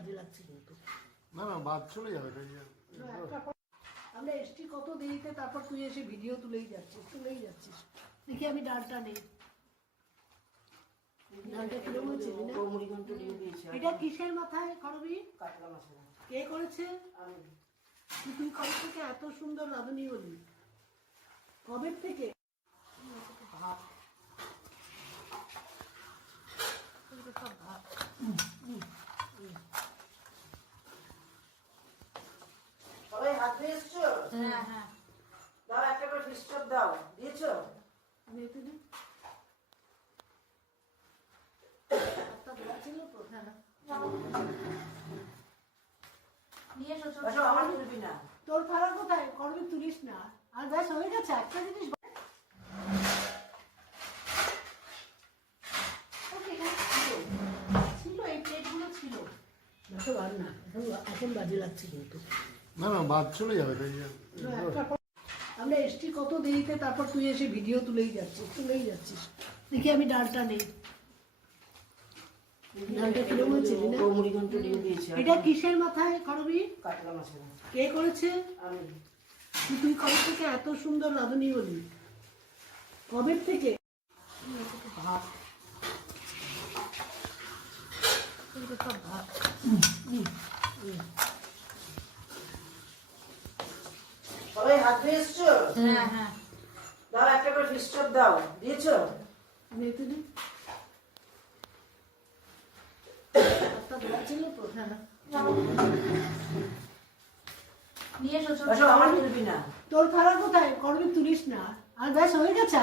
বাজে লাগছে কিন্তু। না না বাদ চলে যাবে আমরা এসছি কত দেরিতে, তারপর তুই এসে ভিডিও তুলেই যাচ্ছিস। দেখি আমি ডালটা নেই। ডালটা কিরকম হয়েছে না? এটা কিসের মাথায় করবি? কে করেছে? তুই কবে থেকে এত সুন্দর রাঁধুনি হলি? কবে থেকে? ভাত ভাত সবাই হাত দিয়ে এসছো? হ্যাঁ হ্যাঁ দাও একটা করে ফিশ চপ দাও। দিয়েছো? আমি এতে দিই। একটা দেওয়া ছিল তো? হ্যাঁ নিয়ে এসো। আসো, আমার তুলবি না। তোর ফাড়া কোথায়? করবি তুলিস না। আর ব্যাস হয়ে গেছে। একটা জিনিস ছিল, এই প্লেটগুলো ছিল। দেখো আর না, এখন বাজে লাগছে কিন্তু। না না বাদ চলে যাবে আমরা এসছি কত দেরিতে, তারপর তুই এসে ভিডিও তুলেই যাচ্ছিস। দেখি আমি ডালটা নেই। ডালটা কিরকম হয়েছে না? এটা কিসের মাথায় করবি? কাতলা মাছের। কে করেছে? আমি। তুই কবে থেকে এত সুন্দর রাঁধুনি হলি? কবে থেকে? ভাত ভাত সবাই হাত দিয়ে এসছো? হ্যাঁ হ্যাঁ দাও একটা করে ফিশ চপ দাও। দিয়েছো? আমি এতে দিই। একটা দেওয়া ছিল তো? হ্যাঁ নিয়ে এসো। আসো, আমার তুলবি না। তোর ফাড়া কোথায়? করবি তুলিস না। আর ব্যাস হয়ে গেছে।